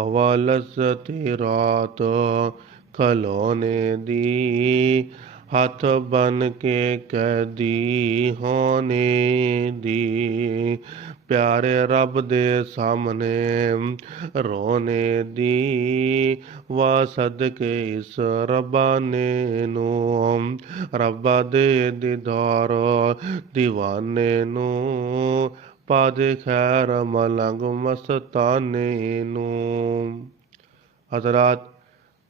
ਹਵਾ ਲਜ਼ਤ ਰਾਤ ਖਲੋਨੇ ਦੀ, ਹੱਥ ਬਨ ਕੇ ਕੈਦੀ ਹੋਣੇ ਦੀ, ਪਿਆਰੇ ਰੱਬ ਦੇ ਸਾਹਮਣੇ ਰੋਣੇ ਦੀ, ਵਾ ਸਦਕੇ ਇਸ ਰੱਬਾਨੇ ਨੂੰ, ਰੱਬਾ ਦੇ ਦੀਦਾਰ ਦੀਵਾਨੇ ਨੂੰ, ਪਾ ਦੇ ਖੈਰ ਮਲੰਗ ਮਸਤਾਨੇ ਨੂੰ। हजरात,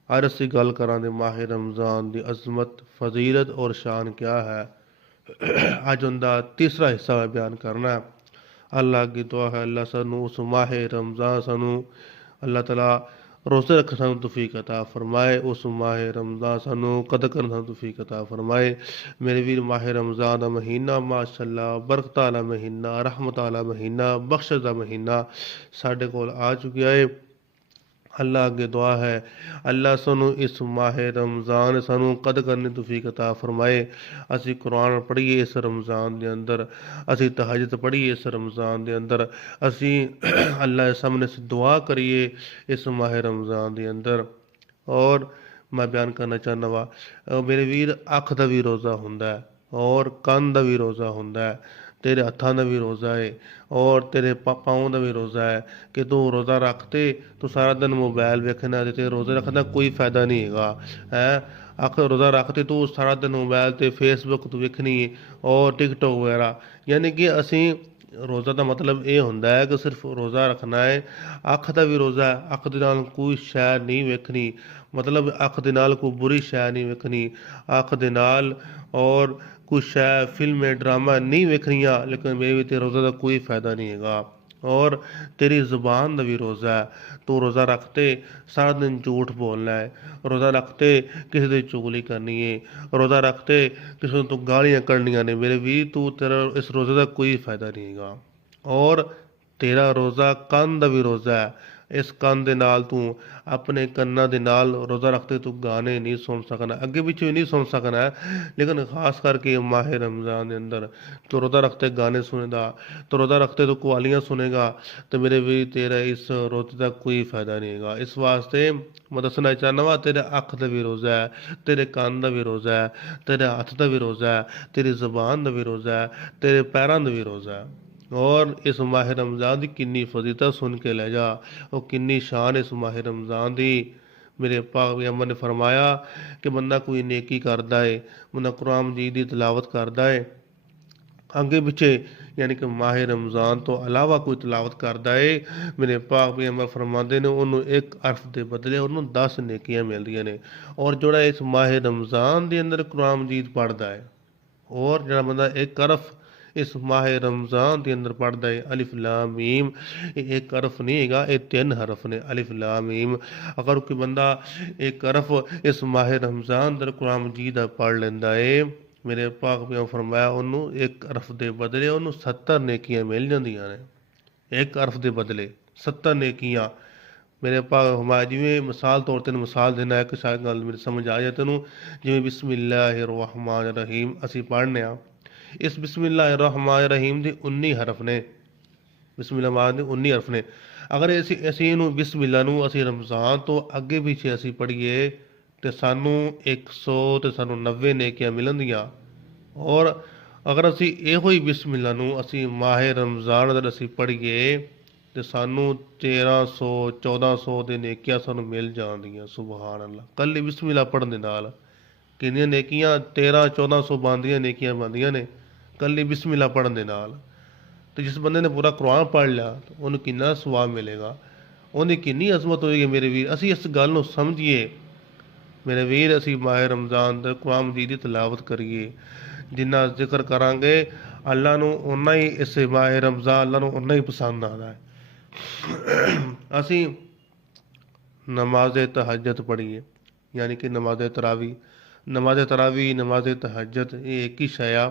ਅੱਜ ਅਸੀਂ ਗੱਲ ਕਰਾਂਗੇ ਮਾਹ ਰਮਜ਼ਾਨ ਦੀ ਅਜ਼ਮਤ, ਫਜ਼ੀਲਤ ਔਰ ਸ਼ਾਨ ਕਿਆ ਹੈ। ਅੱਜ ਉਹਦਾ ਤੀਸਰਾ ਹਿੱਸਾ ਮੈਂ ਬਿਆਨ ਕਰਨਾ ਹੈ। ਅੱਲਾ ਅੱਗੇ ਦੁਆ ਹੈ, ਅੱਲਾ ਸਾਨੂੰ ਉਸ ਮਾਹ ਰਮਜ਼ਾਨ ਸਾਨੂੰ ਅੱਲਾਹ ਤਾਲਾ ਰੋਜ਼ੇ ਰੱਖਣ ਸਾਨੂੰ ਤੌਫੀਕ ਅਤਾ ਫਰਮਾਏ। ਉਸ ਮਾਹ ਰਮਜ਼ਾਨ ਸਾਨੂੰ ਕਦਰ ਕਰਨ ਸਾਨੂੰ ਤੌਫੀਕ ਅਤਾ ਫਰਮਾਏ। ਮੇਰੇ ਵੀਰ, ਮਾਹ ਰਮਜ਼ਾਨ ਦਾ ਮਹੀਨਾ ਮਾਸ਼ਾਅੱਲਾ ਬਰਕਤਾਂ ਵਾਲਾ ਮਹੀਨਾ, ਰਹਿਮਤਾਂ ਵਾਲਾ ਮਹੀਨਾ, ਬਖਸ਼ਿਸ਼ ਦਾ ਮਹੀਨਾ ਸਾਡੇ ਕੋਲ ਆ ਚੁੱਕਿਆ ਹੈ। ਅੱਲਾ ਅੱਗੇ ਦੁਆ ਹੈ, ਅੱਲਾ ਸਾਨੂੰ ਇਸ ਮਾਹ ਰਮਜ਼ਾਨ ਸਾਨੂੰ ਕਦਰ ਕਰਨ ਦੀ ਤੌਫੀਕ ਅਤਾ ਫਰਮਾਏ। ਅਸੀਂ ਕੁਰਾਨ ਪੜ੍ਹੀਏ ਇਸ ਰਮਜ਼ਾਨ ਦੇ ਅੰਦਰ, ਅਸੀਂ ਤਹਜਦ ਪੜ੍ਹੀਏ ਇਸ ਰਮਜ਼ਾਨ ਦੇ ਅੰਦਰ, ਅਸੀਂ ਅੱਲਾ ਦੇ ਸਾਹਮਣੇ ਦੁਆ ਕਰੀਏ ਇਸ ਮਾਹ ਰਮਜ਼ਾਨ ਦੇ ਅੰਦਰ। ਔਰ ਮੈਂ ਬਿਆਨ ਕਰਨਾ ਚਾਹੁੰਦਾ ਵਾ ਮੇਰੇ ਵੀਰ, ਅੱਖ ਦਾ ਵੀ ਰੋਜ਼ਾ ਹੁੰਦਾ ਹੈ ਔਰ ਕੰਨ ਦਾ ਵੀ ਰੋਜ਼ਾ ਹੁੰਦਾ ਹੈ, ਤੇਰੇ ਹੱਥਾਂ ਦਾ ਵੀ ਰੋਜ਼ਾ ਹੈ ਔਰ ਤੇਰੇ ਪਾँव ਦਾ ਵੀ ਰੋਜ਼ਾ ਹੈ ਕਿ ਤੂੰ ਰੋਜ਼ਾ ਰੱਖ ਤੇ ਤੂੰ ਸਾਰਾ ਦਿਨ ਮੋਬਾਈਲ ਵੇਖਣਾ ਤੇ ਰੋਜ਼ੇ ਰੱਖਣ ਦਾ ਕੋਈ ਫਾਇਦਾ ਨਹੀਂ ਹੈਗਾ ਹੈ। ਅੱਖ ਰੋਜ਼ਾ ਰੱਖ ਤੇ ਤੂੰ ਸਾਰਾ ਦਿਨ ਮੋਬਾਈਲ ਤੇ ਫੇਸਬੁੱਕ ਤੂੰ ਵੇਖਣੀ ਔਰ ਟਿਕਟੋਕ ਵਗੈਰਾ। ਯਾਨੀ ਕਿ ਅਸੀਂ ਰੋਜ਼ਾ ਦਾ ਮਤਲਬ ਇਹ ਹੁੰਦਾ ਹੈ ਕਿ ਸਿਰਫ ਰੋਜ਼ਾ ਰੱਖਣਾ ਹੈ। ਅੱਖ ਦਾ ਵੀ ਰੋਜ਼ਾ ਹੈ, ਅੱਖ ਦੇ ਨਾਲ ਕੋਈ ਸ਼ੈ ਨਹੀਂ ਵੇਖਣੀ, ਮਤਲਬ ਅੱਖ ਦੇ ਨਾਲ ਕੋਈ ਬੁਰੀ ਸ਼ੈ ਨਹੀਂ ਵੇਖਣੀ, ਅੱਖ ਦੇ ਨਾਲ ਔਰ ਕੁਛ ਹੈ ਫਿਲਮ ड्रामा नहीं वेखनियाँ। लेकिन मेरे भी रोज़ा का कोई फ़ायदा नहीं हैगा। और तेरी ज़ुबान का भी रोज़ा है, तू रोज़ा रखते सारा दिन झूठ बोलना है, रोज़ा रखते किसी की चुगली करनी है, रोज़ा रखते किसी को तू गालियाँ करनियाँ ने। मेरे भी तू तेरा इस रोज़े का कोई फ़ायदा नहीं हैगा। और तेरा रोज़ा कंन का भी रोज़ा है, इस ਕੰਨ ਦੇ ਨਾਲ ਤੂੰ ਆਪਣੇ ਕੰਨਾਂ ਦੇ ਨਾਲ ਰੋਜ਼ਾ ਰੱਖਦੇ ਤੂੰ ਗਾਣੇ ਨਹੀਂ ਸੁਣ ਸਕਣਾ, ਅੱਗੇ ਪਿੱਛੇ ਵੀ ਨਹੀਂ ਸੁਣ ਸਕਣਾ, ਲੇਕਿਨ ਖਾਸ ਕਰਕੇ ਮਾਹ ਰਮਜ਼ਾਨ ਦੇ ਅੰਦਰ ਤੂੰ ਰੋਜ਼ਾ ਰੱਖते ਗਾਣੇ ਸੁਣੇਗਾ, ਤੂੰ ਰੋਜ਼ਾ ਰੱਖते ਤੂੰ ਕਵਾਲੀਆਂ ਸੁਣੇਗਾ, ਤੇ ਮੇਰੇ ਵੀ ਤੇਰਾ ਇਸ ਰੋਜ਼ੇ ਦਾ ਕੋਈ ਫਾਇਦਾ ਨਹੀਂ ਹੈਗਾ। ਇਸ ਵਾਸਤੇ ਮੈਂ ਦੱਸਣਾ ਚਾਹੁੰਦਾ ਵਾ, ਤੇਰੇ ਅੱਖ ਦਾ ਵੀ ਰੋਜ਼ਾ ਹੈ, ਤੇਰੇ ਕੰਨ ਦਾ ਵੀ ਰੋਜ਼ਾ ਹੈ, ਤੇਰੇ ਹੱਥ ਦਾ ਵੀ ਰੋਜ਼ਾ ਹੈ, ਤੇਰੀ ਜ਼ੁਬਾਨ ਦਾ ਵੀ ਰੋਜ਼ਾ ਹੈ, ਤੇਰੇ ਪੈਰਾਂ ਦਾ ਵੀ ਰੋਜ਼ਾ ਹੈ। और इस माह रमज़ान की किन्नी फजीलत सुन के लै जा, और किन्नी शान इस माह रमज़ान की। मेरे पाक पैगंबर ने फरमाया कि बंदा कोई नेकी करता है, बंदा कुरान मजीद की तिलावत करता है अगे पिछे, यानी कि माह रमज़ान तो अलावा कोई तिलावत करता है, मेरे पाक पैगंबर फरमाते ने उन्होंने एक अरफ के बदले उन्होंने 10 नेकियां मिलदियां ने। और जोड़ा इस माह रमज़ान के अंदर कुरान मजीद पढ़ता है, और जो बंदा एक अरफ इस माह रमज़ान के अंदर पढ़ता है, अलिफ लाम मीम, एक हरफ नहीं हैगा, ये 3 हरफ ने, अलिफ लाम मीम। अगर कोई बंदा एक हरफ इस माह रमज़ान अंदर कुरान मजीद पढ़ लेंदा है, मेरे पाक ने फरमाया उन्होंने एक हरफ के बदले उन्होंने 70 नेकियां मिल जांदियां ने। एक हरफ के बदले 70 नेकियां। मेरे पाक हमारे जिमें मिसाल तौर पर मिसाल देना है कि शायद गल मेरी समझ आ जाए तेनों, जिमें बिस्मिल्लाहिर्रहमानिर्रहीम असी पढ़ने आ, इस बिस्मिल्लाहिर्रहमानिर्रहीम के 19 हरफ ने, बिस्मिल्लाह के 19 हरफ ने। अगर ਅਸੀਂ ਇਹਨੂੰ ਬਿਸਮਿल्ला ਨੂੰ ਅਸੀਂ ਰਮਜ਼ਾਨ ਤੋਂ ਅੱਗੇ ਪਿੱਛੇ ਅਸੀਂ ਪੜ੍ਹੀਏ ਤੇ ਸਾਨੂੰ 100 ਤੇ ਸਾਨੂੰ 90 ਨੇਕੀਆਂ ਮਿਲਣਗੀਆਂ। ਔਰ ਅਗਰ ਅਸੀਂ ਇਹੋ ਹੀ ਬਿਸਮਿल्ला ਨੂੰ ਅਸੀਂ ਮਾਹ ਰਮਜ਼ਾਨ ਅੰਦਰ ਅਸੀਂ ਪੜ੍ਹੀਏ ਤੇ ਸਾਨੂੰ 1300 1400 ਦੇ ਨੇਕੀਆਂ ਸਾਨੂੰ ਮਿਲ ਜਾਂਦੀਆਂ। ਸੁਭਾਨ ਅੱਲਾਹ। ਕੱਲੀ ਬਿਸਮਿल्ला ਪੜ੍ਹਨ ਦੇ ਨਾਲ ਕਿੰਨੀਆਂ ਨੇਕੀਆਂ 1300 1400 ਬਣਦੀਆਂ ਨੇਕੀਆਂ ਬਣਦੀਆਂ ਨੇ ਕੱਲੀ ਬਿਸਮਿल्ला ਪੜ੍ਹਨ ਦੇ ਨਾਲ। ਤੇ ਜਿਸ ਬੰਦੇ ਨੇ ਪੂਰਾ ਕੁਰਾਨ ਪੜ੍ਹ ਲਿਆ ਉਹਨੂੰ ਕਿੰਨਾ ਸਵਾਬ ਮਿਲੇਗਾ, ਉਹਦੀ ਕਿੰਨੀ ਅਜ਼ਮਤ ਹੋਏਗੀ। ਮੇਰੇ ਵੀਰ, ਅਸੀਂ ਇਸ ਗੱਲ ਨੂੰ ਸਮਝੀਏ ਮੇਰੇ ਵੀਰ, ਅਸੀਂ ਮਾਹ ਰਮਜ਼ਾਨ ਦਾ ਕੁਰਾਨ ਮਜੀਦ ਦੀ ਤਿਲਾਵਤ ਕਰੀਏ, ਜਿੰਨਾ ਜ਼ਿਕਰ ਕਰਾਂਗੇ ਅੱਲਾ ਨੂੰ ਓਨਾ ਹੀ ਇਸ ਮਾਹ ਰਮਜ਼ਾਨ ਅੱਲਾ ਨੂੰ ਓਨਾ ਹੀ ਪਸੰਦ ਆਉਂਦਾ ਹੈ। ਅਸੀਂ नमाज तहज्जुद पढ़िए, यानी कि नमाज तरावी, नमाज तरावी नमाज तहज्जुद ये एक ही शया।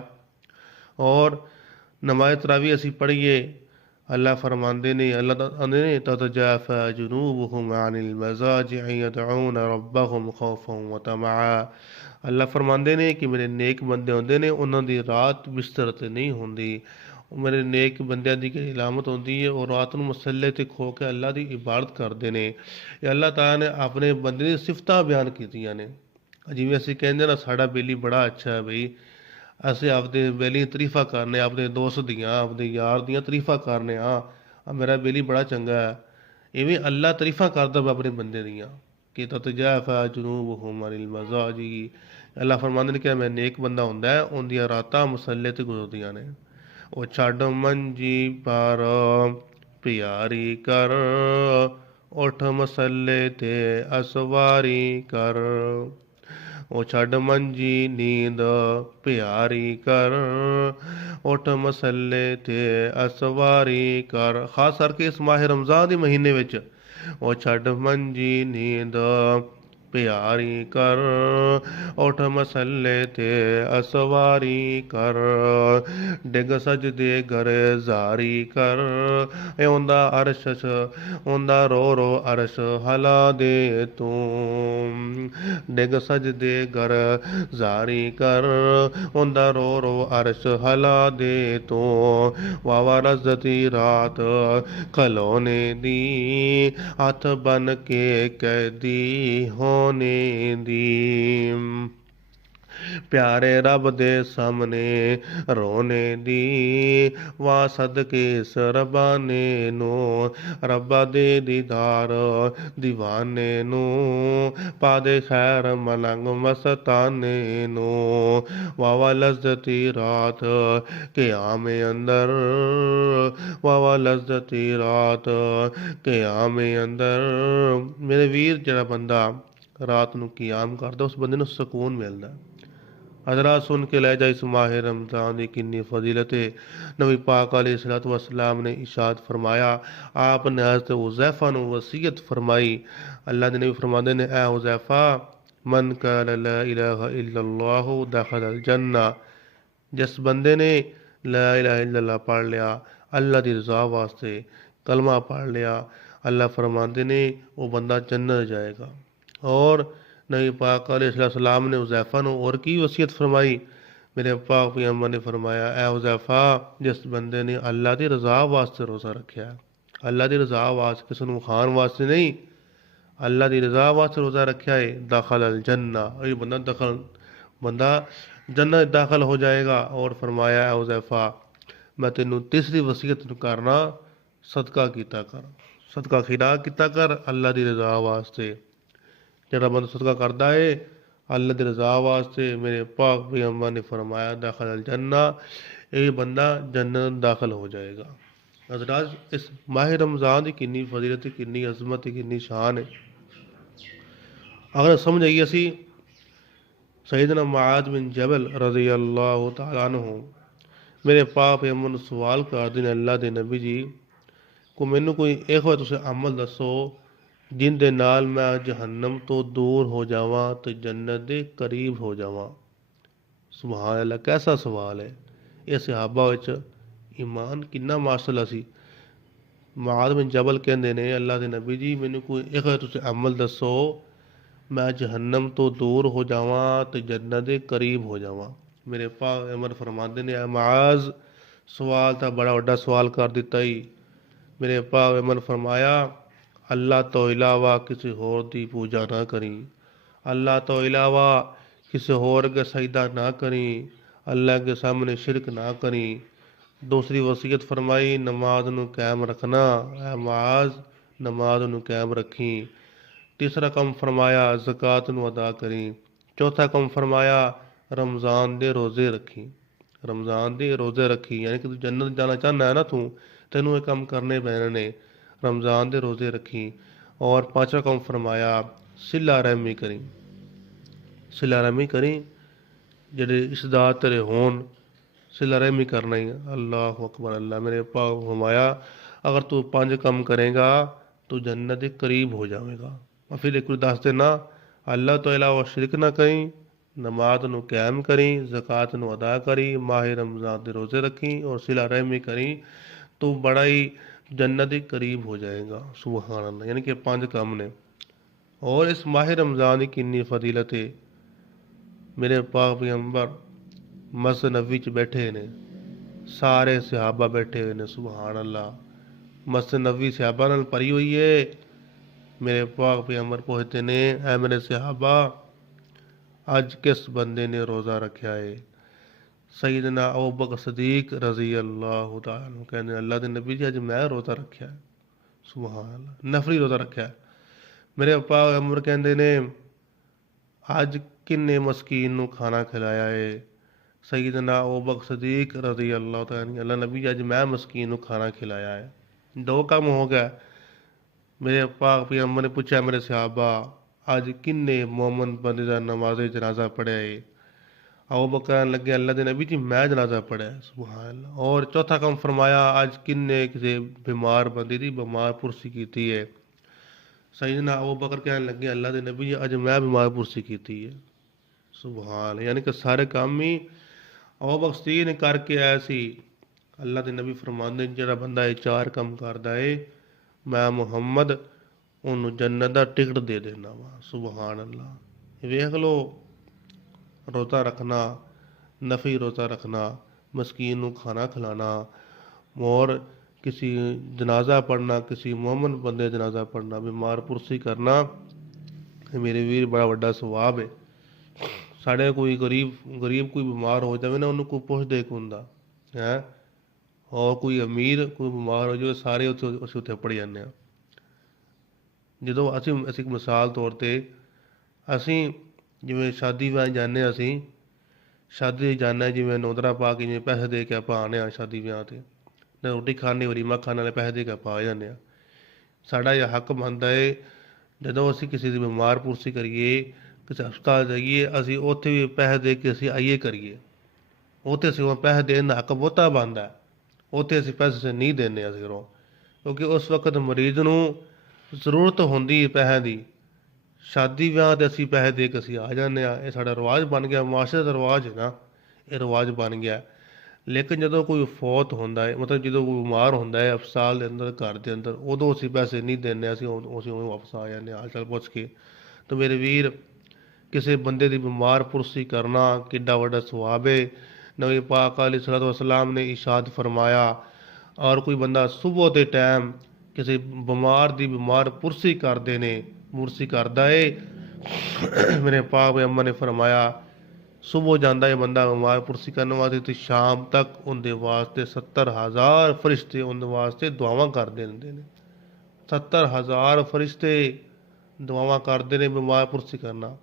और नमाज तरावी असी पढ़िए, अल्लाह फरमाते ने, अल्लाह आंदे ने ततजाफा जुनूबुहुम अनिल मज़ाजि'i यदऊना रब्बहुम खौफन व तमआ। अल्लाह फरमाते ने कि मेरे नेक बंदे होंदे ने उन्हां दी रात बिस्तर ते नहीं होंदी, मेरे नेक बंदियां दी की इलामत होती है। और रात ਨੂੰ ਮਸੱਲੇ ਤੇ ਖੋ ਕੇ ਅੱਲਾ ਦੀ ਇਬਾਦਤ ਕਰਦੇ ਨੇ। ਇਹ ਅੱਲਾ ਤਾਲਾ ਨੇ ਆਪਣੇ ਬੰਦੇ ਦੀ ਸਿਫਤਾਂ ਬਿਆਨ ਕੀਤੀਆਂ ਨੇ। ਜਿਵੇਂ ਅਸੀਂ ਕਹਿੰਦੇ ਨਾ ਸਾਡਾ ਬੇਲੀ ਬੜਾ ਅੱਛਾ ਹੈ ਬਈ, ਅਸੀਂ ਆਪਦੇ ਬੇਲੀ ਤਾਰੀਫਾਂ ਕਰਨੇ, ਆਪਣੇ ਦੋਸਤ ਦੀਆਂ, ਆਪਣੇ ਯਾਰ ਦੀਆਂ ਤਾਰੀਫਾਂ ਕਰਨੇ ਆ ਮੇਰਾ ਬੇਲੀ ਬੜਾ ਚੰਗਾ ਹੈ। ਇਵੇਂ ਅੱਲਾ ਤਾਰੀਫਾਂ ਕਰਦਾ ਵਾ ਆਪਣੇ ਬੰਦੇ ਦੀਆਂ ਕਿ ਤਤਜਾਫਾ ਜੁਨੂਬੁਹੁਮ ਅਨਿਲ ਮਜ਼ਾਜੀ। ਅੱਲਾ ਫਰਮਾਉਂਦੇ ਨੇ ਕਿ ਮੈਂ ਨੇਕ ਬੰਦਾ ਹੁੰਦਾ ਹੈ, ਉਹਦੀਆਂ ਰਾਤਾਂ ਮਸੱਲੇ ਤੇ ਗੁਜ਼ਰਦੀਆਂ ਨੇ। ਉਹ ਛੱਡ ਮੰਜੀ ਪਰ ਪਿਆਰੀ ਕਰ, ਉਠ ਮਸੱਲੇ ਤੇ ਅਸਵਾਰੀ ਕਰ। ਉਹ ਛੱਡ ਮੰਜੀ ਨੀਂਦ ਪਿਆਰੀ ਕਰ, ਉਠ ਮਸੱਲੇ ਤੇ ਅਸਵਾਰੀ ਕਰ। ਖਾਸ ਕਰਕੇ ਇਸ ਮਾਹ ਰਮਜ਼ਾਨ ਦੇ ਮਹੀਨੇ ਵਿੱਚ ਉਹ ਛੱਡ ਮੰਜੀ ਨੀਂਦ ਪਿਆਰੀ ਕਰ, ਉਠ ਮਸੱਲੇ ਤੇ ਅਸਵਾਰੀ ਕਰ। ਡਿੱਗ ਸਜਦੇ ਘਰ ਜ਼ਾਰੀ ਕਰ, ਇਹ ਉਹਦਾ ਅਰਸ਼ ਉਹਦਾ ਰੋ ਰੋ ਅਰਸ਼ ਹਲਾ ਦੇ ਤੂੰ। ਡਿੱਗ ਸਜਦੇ ਘਰ ਜ਼ਾਰੀ ਕਰ, ਉਹਦਾ ਰੋ ਰੋ ਅਰਸ਼ ਹਲਾ ਦੇ ਤੂੰ। ਵਾਵਾ ਰਜ਼ਤੀ ਰਾਤ ਖਲੋਨੇ ਦੀ, ਹੱਥ ਬਨ ਕੇ ਕੈਦੀ ਹੋਣੇ ਦੀ। ਪਿਆਰੇ ਰੱਬ ਦੇ ਸਾਹਮਣੇ ਰੋਣੇ ਦੀ, ਵਾਹ ਸਦਕੇ ਇਸ ਰਬਾਨੇ ਨੂੰ। ਰੱਬਾ ਦੇ ਦੀਦਾਰ ਦੀਵਾਨੇ ਨੂੰ, ਪਾ ਦੇ ਖੈਰ ਮਲੰਗ ਮਸਤਾਨੇ ਨੂੰ। ਵਾਵਾ ਲਜ਼ਤੀ ਰਾਤ ਕਿਆਮੇ ਅੰਦਰ, ਵਾਵਾ ਲਜ਼ਤੀ ਰਾਤ ਕਿਆਮੇ ਅੰਦਰ। ਮੇਰੇ ਵੀਰ, ਜਿਹੜਾ ਬੰਦਾ ਰਾਤ ਨੂੰ ਕਿਆਮ ਕਰਦਾ ਉਸ ਬੰਦੇ ਨੂੰ ਸਕੂਨ ਮਿਲਦਾ। हजरात सुन के ले जाए इस माह रमज़ान की कितनी फजीलत है। नबी पाक अलैहिस्सलाम ने इशाद फरमाया, आपने हज़रत हुज़ैफ़ा ਨੂੰ वसीयत फरमाई। अल्लाह दे नबी फरमाते ने, ऐ हुज़ैफ़ा, मन क़ाल ला इलाहा इल्लल्लाहु दख़लल जन्ना। जिस बंदे ने ला इलाहा इल्लल्लाह पढ़ लिया अल्लाह की रज़ा वास्ते, कलमा पढ़ लिया, अल्लाह फरमाते ने वो बंदा जन्नत जाएगा। और नबी पाक अलैहिस्सलाम ने हुज़ैफ़ा ਨੂੰ और की वसीयत फरमाई। मेरे पाक पैगंबर ने फरमाया, ऐ हुज़ैफ़ा, जिस बंदे ने अल्लाह की रज़ा वास्ते रोज़ा रखा है, अल्लाह की रज़ा वास्ते, किसी ਨੂੰ ਖਾਣ वास्ते नहीं, अल्लाह की रज़ा वास्ते रोज़ा रखा है, दाखल अल जन्ना, ये बंदा जन्नत दाखिल हो जाएगा। और फरमाया, ऐ हुज़ैफ़ा, मैं तेनू तीसरी वसीयत करना, सदका कीता कर, सदका खिरा कीता कर अल्लाह की रज़ा वास्ते। ਜਿਹੜਾ ਬੰਦਾ ਸਦਕਾ ਕਰਦਾ ਹੈ ਅੱਲਾ ਦੀ ਰਜ਼ਾ ਵਾਸਤੇ, ਮੇਰੇ ਪਾਕ ਪੈਗੰਬਰ ਨੇ ਫਰਮਾਇਆ, दाखिल अल जन्ना, ਇਹ ਬੰਦਾ जन्नत दाखिल हो जाएगा। हज़रात, इस माह रमज़ान की कितनी फजीलत, कितनी अजमत, कितनी शान है। अगर समझ आइए असी सैयदना मुआज़ बिन जबल रज़ी अल्लाह तआला अन्हु मेरे पाक पैगंबर ਨੂੰ सवाल ਕਰਦੇ ਨੇ, अल्लाह ਦੇ नबी जी को ਮੈਨੂੰ ਕੋਈ ਇਹੋ ਤੁਸੀਂ ਅਮਲ ਦੱਸੋ जिंदे नाल मैं जहन्नम तो दूर हो जावां तो जन्नत दे करीब हो जावां। सुभान अल्लाह, कैसा सवाल है। ये सहाबा विच ईमान किन्ना माशाअल्लाह सी। मुआज़ बिन जबल कहंदे ने, अल्लाह दे नबी जी मैनू कोई इहो तुसीं अमल दसो मैं जहन्नम तो दूर हो जावां तो जन्नत दे करीब हो जावां। मेरे पाक अमर फरमांदे ने, मुआज़, सवाल तां बड़ा वड्डा सवाल कर दिता ही। मेरे पाक अमर फरमाया, अल्लाह तो इलावा किसी होर दी पूजा ना करी, अल्लाह तो इलावा किसी होर के सजदा ना करी, अल्लाह के सामने शिरक ना करी। दूसरी वसीयत फरमाई, नमाज नू कायम रखना, ऐ मुआज़ नमाज नू कायम रखी। तीसरा कम फरमाया, ज़कात नू अदा करी। चौथा कम फरमाया, रमज़ान दे रोज़े रखी, रमज़ान दे रोज़े रखी। यानी कि तू जन्नत जाना चाहना है ना, तू तेनू ये काम करने पैने ने, रमज़ान दे रोज़े रखी। और पांचवा कम फरमाया, सिला रहमी करी, सिला रहमी करी, जेडे रिश्तेदार तेरे होन सिला रहमी करना ही। अल्लाह अकबर। अल्लाह मेरे पाक फरमाया, अगर तू 5 काम करेगा तो जन्नत के करीब हो जाएगा। और फिर एक दस देना, अल्लाह तो इलावा शिरक ना करी, नमाज नू कायम करी, ज़कात नू अदा करी, माह रमज़ान दे रोज़े रखी और सिला रहमी करी, तो बड़ा ही जन्नत के करीब हो जाएगा। सुभान अल्लाह। यानी कि 5 काम ने। और इस माह रमज़ान की कितनी फजीलत है। मेरे पाक पैगंबर मस्जिद नबवी च बैठे ने, सारे सहाबा बैठे हुए ने, सुभान अल्लाह। मस्जिद नबी सहाबा नाल भरी हुई है। मेरे पाक पैगंबर पुछदे ने, ऐ मेरे सहाबा, अज किस बंदे ने रोज़ा रखा है? सईदना अबू बकर सदीक रजी अल्लाह तआला अन्हु कहंदे, अल्लाह दे नबी जी अज मैं रोज़ा रखा है। सुभान अल्लाह, नफली रोज़ा रखा है। मेरे पाक पैगंबर कहंदे ने, अज किन्ने मस्कीन नूं खाना खिलाया है? सईदना अबू बकर सदीक रजी अल्लाह तआला अन्हु, अल्लाह नबी जी अज मैं मस्कीन नूं खाना खिलाया है। दो काम हो गया। मेरे पाक पैगंबर ने पूछा, मेरे सहाबा, अज किन्ने मोमन बंदे दा नमाज़े जनाजा पढ़िया है? अबू बकर कहन लगे, अल्लाह दे नबी जी मैं जनाजा पढ़िया है। सुभान अल्लाह। और चौथा काम फरमाया, अज किन्ने किसी बीमार बंदे दी बीमार पुरसी कीती है? सईदना अबू बकर कहन लगे, अल्लाह दे नबी जी अज मैं बीमार पुरसी कीती है। सुभान, यानी कि सारे काम ही अबू बकर सदीक ने करके आया सी। अल्लाह दे नबी फरमांदे, जेड़ा बंदा ये चार काम करदा है, मैं मुहम्मद ਉਹਨੂੰ जन्नत ਦਾ टिकट दे देना वा। सुभान अल्लाह। वेख लो, रोज़ा रखना, नफी रोज़ा रखना, मस्कीन नूं खाना खिलाना, और किसी जनाजा पढ़ना, किसी मोमन बंदे जनाजा पढ़ना, बीमार पुरसी करना, मेरे वीर बड़ा वड्डा सवाब है। साढ़े कोई गरीब कोई बीमार हो जाए ना, उन्होंने कोई पुछदे कोई हुंदा है, और कोई अमीर कोई बीमार हो जाए, सारे ਅਸੀਂ ਉੱਥੇ ਪੜ ਜਾਂਦੇ ਹਾਂ। ਜਦੋਂ ਅਸੀਂ ਮਿਸਾਲ ਤੌਰ 'ਤੇ ਅਸੀਂ ਜਿਵੇਂ ਸ਼ਾਦੀ ਵਿਆਹ ਜਾਂਦੇ ਹਾਂ, ਅਸੀਂ ਸ਼ਾਦੀ 'ਤੇ ਜਾਂਦੇ ਹਾਂ, ਜਿਵੇਂ ਨੌਂਦਰਾ ਪਾ ਕੇ ਜਿਵੇਂ ਪੈਸੇ ਦੇ ਕੇ ਆਪਾਂ ਆਉਂਦੇ ਹਾਂ ਸ਼ਾਦੀ ਵਿਆਹ 'ਤੇ, ਨਾ ਰੋਟੀ ਖਾਣੀ ਵਲੀਮਾ ਖਾਣ ਵਾਲੇ ਪੈਸੇ ਦੇ ਕੇ ਆਪਾਂ ਆ ਜਾਂਦੇ ਹਾਂ। ਸਾਡਾ ਇਹ ਹੱਕ ਬਣਦਾ ਹੈ, ਜਦੋਂ ਅਸੀਂ ਕਿਸੇ ਦੀ ਬਿਮਾਰ ਪੁਰਸੀ ਕਰੀਏ, ਕਿਸੇ ਹਸਪਤਾਲ ਜਾਈਏ, ਅਸੀਂ ਉੱਥੇ ਵੀ ਪੈਸੇ ਦੇ ਕੇ ਅਸੀਂ ਆਈਏ ਕਰੀਏ। ਉੱਥੇ ਅਸੀਂ ਉਹ ਪੈਸੇ ਦੇਣ ਦਾ ਹੱਕ ਬਹੁਤਾ ਬਣਦਾ, ਉੱਥੇ ਅਸੀਂ ਪੈਸੇ ਨਹੀਂ ਦਿੰਦੇ ਅਸੀਂ ਘਰੋਂ, ਕਿਉਂਕਿ ਉਸ ਵਕਤ ਮਰੀਜ਼ ਨੂੰ ਜ਼ਰੂਰਤ ਹੁੰਦੀ ਪੈਸਿਆਂ ਦੀ। ਸ਼ਾਦੀ ਵਿਆਹ 'ਤੇ ਅਸੀਂ ਪੈਸੇ ਦੇ ਕੇ ਅਸੀਂ ਆ ਜਾਂਦੇ ਹਾਂ। ਇਹ ਸਾਡਾ ਰਿਵਾਜ਼ ਬਣ ਗਿਆ, ਮੁਆਸ਼ਰੇ ਦਾ ਰਿਵਾਜ਼ ਹੈ ਨਾ, ਇਹ ਰਿਵਾਜ਼ ਬਣ ਗਿਆ। ਲੇਕਿਨ ਜਦੋਂ ਕੋਈ ਫੌਤ ਹੁੰਦਾ ਹੈ, ਮਤਲਬ ਜਦੋਂ ਕੋਈ ਬਿਮਾਰ ਹੁੰਦਾ ਹੈ ਹਸਪਤਾਲ ਦੇ ਅੰਦਰ, ਘਰ ਦੇ ਅੰਦਰ, ਉਦੋਂ ਅਸੀਂ ਪੈਸੇ ਨਹੀਂ ਦਿੰਦੇ, ਅਸੀਂ ਵਾਪਸ ਆ ਜਾਂਦੇ ਹਾਲ ਚਾਲ ਪੁੱਛ ਕੇ। ਤਾਂ ਮੇਰੇ ਵੀਰ, ਕਿਸੇ ਬੰਦੇ ਦੀ ਬਿਮਾਰ ਪੁਰਸੀ ਕਰਨਾ ਕਿੱਡਾ ਵੱਡਾ ਸਵਾਬ ਹੈ। नबी पाक अलैहिस्सलाम ने इरशाद फरमाया, और कोई बंदा सुबह के टाइम किसी बीमार की बीमार पुरसी करते ने, पुरसी करता है, मेरे पाक पैगंबर ने फरमाया, सुबह जाता है बंदा बीमार पुरसी करने वास्ते, तो शाम तक उनके वास्ते 70,000 फरिश्ते उनके वास्ते दुआवां करते रहते हैं। 70,000 फरिश्ते दुआवां करते हैं बीमार पुरसी करना।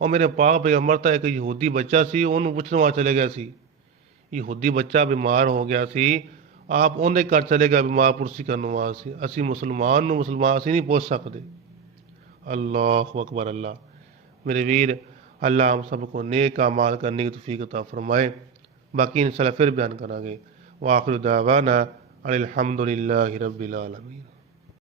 और मेरे पाक पैगंबर तो एक यहूदी बच्चा सी, उन्होंने पूछने वास्ते चले गया सी। यहूदी बच्चा बीमार हो गया सी, आप उन्हें घर चले गए बीमार पुरसी करने वास्ते। असी मुसलमान असी नहीं पूछ सकते। अल्लाह अकबर। अल्लाह मेरे वीर, अल्लाह हम सबको नेक अमाल करने की तौफीक अता फरमाए। बाकी इंशाअल्लाह फिर बयान करांगे। व आखिर दावाना अनिल हम्दुलिल्लाहि रब्बिल आलमीन।